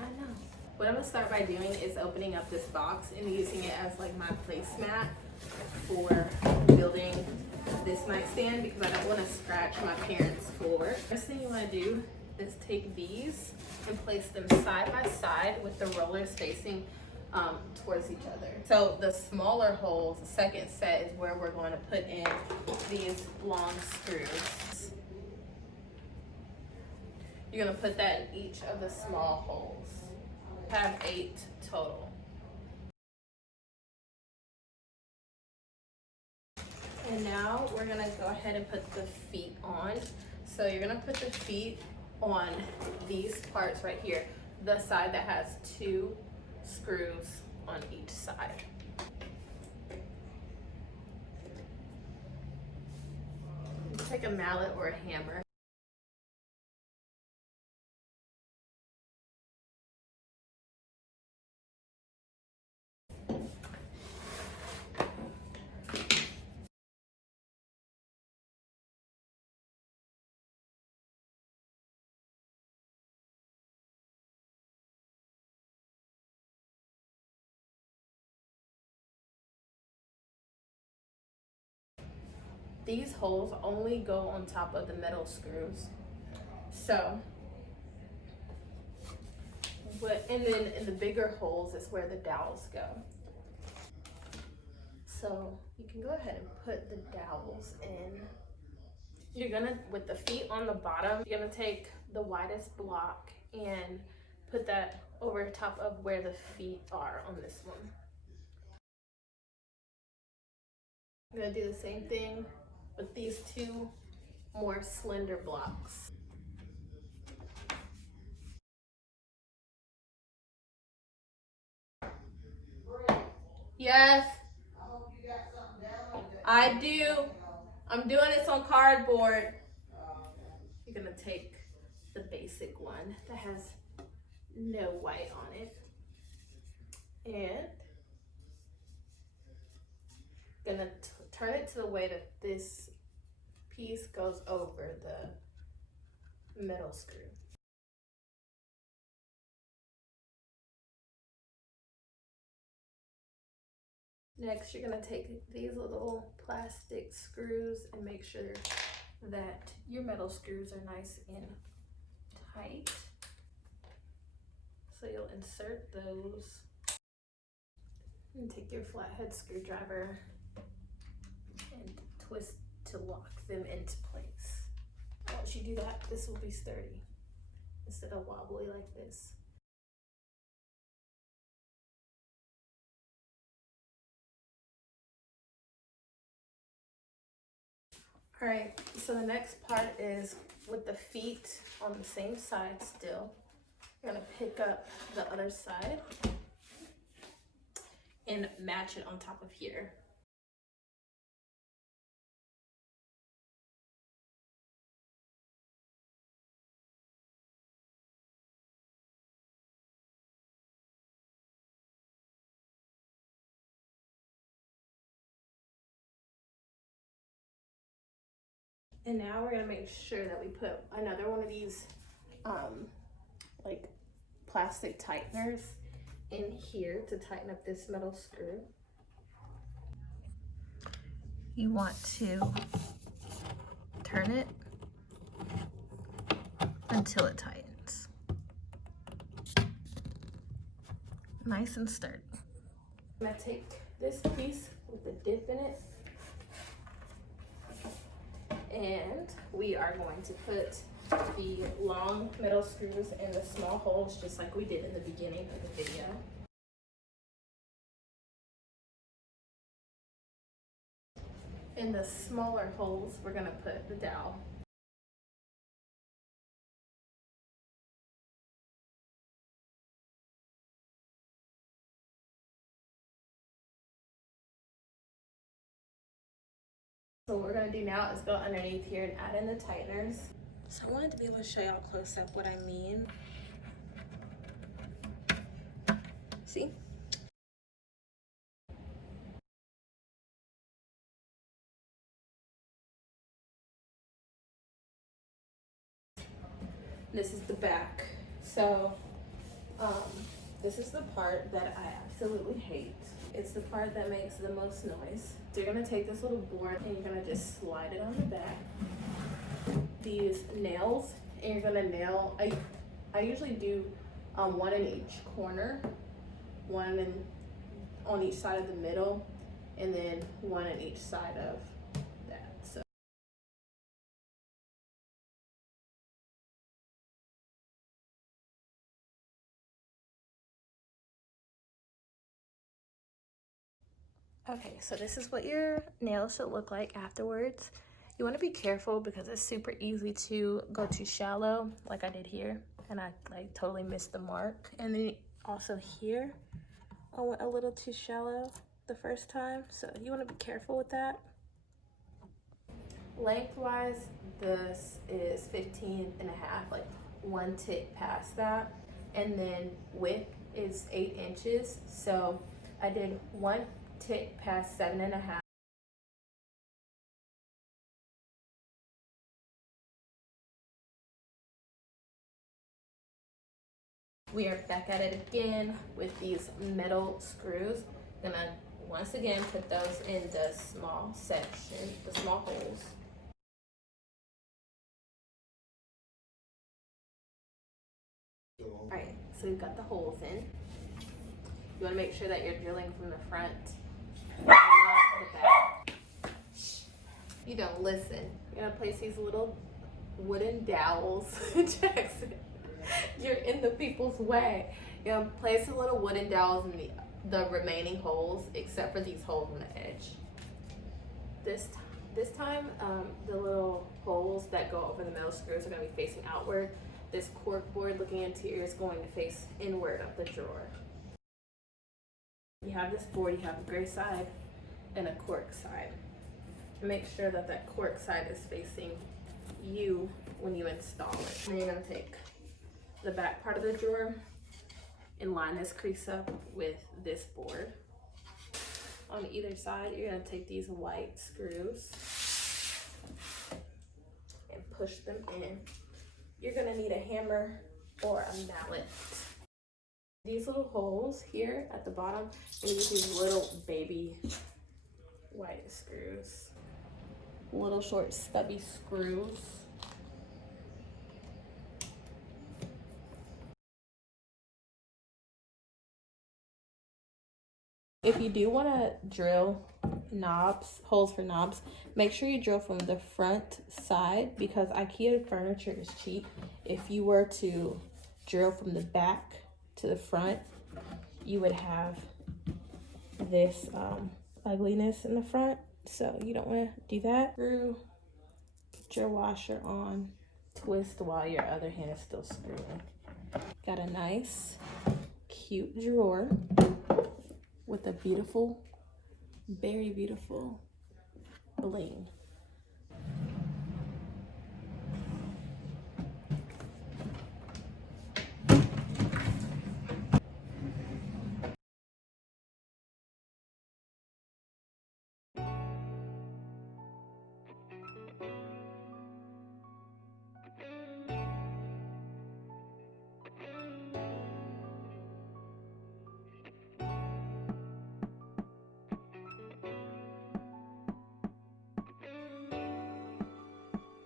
I know. What I'm gonna start by doing is opening up this box and using it as like my placemat for building this nightstand because I don't want to scratch my parents' floor. First thing you want to do is take these and place them side by side with the rollers facing towards each other. So the smaller holes, the second set, is where we're going to put in these long screws. You're going to put that in each of the small holes. I have 8 total. And now we're gonna go ahead and put the feet on. So you're gonna put the feet on these parts right here, the side that has 2 screws on each side. Take a mallet or a hammer. These holes only go on top of the metal screws. So, and then in the bigger holes is where the dowels go. So you can go ahead and put the dowels in. You're gonna, with the feet on the bottom, you're gonna take the widest block and put that over top of where the feet are on this one. I'm gonna do the same thing with these 2 more slender blocks. Yes, I do. I'm doing this on cardboard. You're gonna take the basic one that has no white on it and gonna turn it to the way that this piece goes over the middle screw. Next, you're gonna take these little plastic screws and make sure that your metal screws are nice and tight. So you'll insert those and take your flathead screwdriver and twist to lock them into place. Once you do that, this will be sturdy instead of wobbly like this. All right, so the next part is with the feet on the same side still. You're gonna pick up the other side and match it on top of here. And now we're gonna make sure that we put another one of these like plastic tighteners in here to tighten up this metal screw. You want to turn it until it tightens. Nice and sturdy. I'm gonna take this piece with the dip in it and we are going to put the long metal screws in the small holes just like we did in the beginning of the video. In the smaller holes, we're gonna put the dowel. So what we're gonna do now is go underneath here and add in the tighteners. So I wanted to be able to show y'all close up what I mean. See? This is the back. So this is the part that I absolutely hate. It's the part that makes the most noise. So you're gonna take this little board and you're gonna just slide it on the back. These nails, and you're gonna nail, I usually do one in each corner, on each side of the middle, and then one on each side of that. So okay, so this is what your nails should look like afterwards. You want to be careful because it's super easy to go too shallow, like I did here, and I like totally missed the mark. And then also here, I went a little too shallow the first time, so you want to be careful with that. Lengthwise, this is 15 and a half, like one tick past that. And then width is 8 inches. So I did one tick past 7 and a half. We are back at it again with these metal screws. Gonna once again put those in the small section, the small holes. All right, so we've got the holes in. You wanna make sure that you're drilling from the front and not the back. You don't listen. You're gonna place these little wooden dowels. Jackson, you're in the people's way. You're gonna place the little wooden dowels in the remaining holes, except for these holes on the edge. This time, the little holes that go over the metal screws are gonna be facing outward. This cork board looking interior is going to face inward of the drawer. You have this board, you have a gray side and a cork side. Make sure that that cork side is facing you when you install it. And then you're gonna take the back part of the drawer and line this crease up with this board. On either side, you're gonna take these white screws and push them in. You're gonna need a hammer or a mallet. These little holes here at the bottom, and use these little baby white screws. Little short stubby screws. If you do want to drill knobs, holes for knobs, make sure you drill from the front side because Ikea furniture is cheap. If you were to drill from the back to the front, you would have this ugliness in the front. So you don't want to do that. Screw, put your washer on, twist while your other hand is still screwing. Got a nice, cute drawer with a beautiful, very beautiful bling.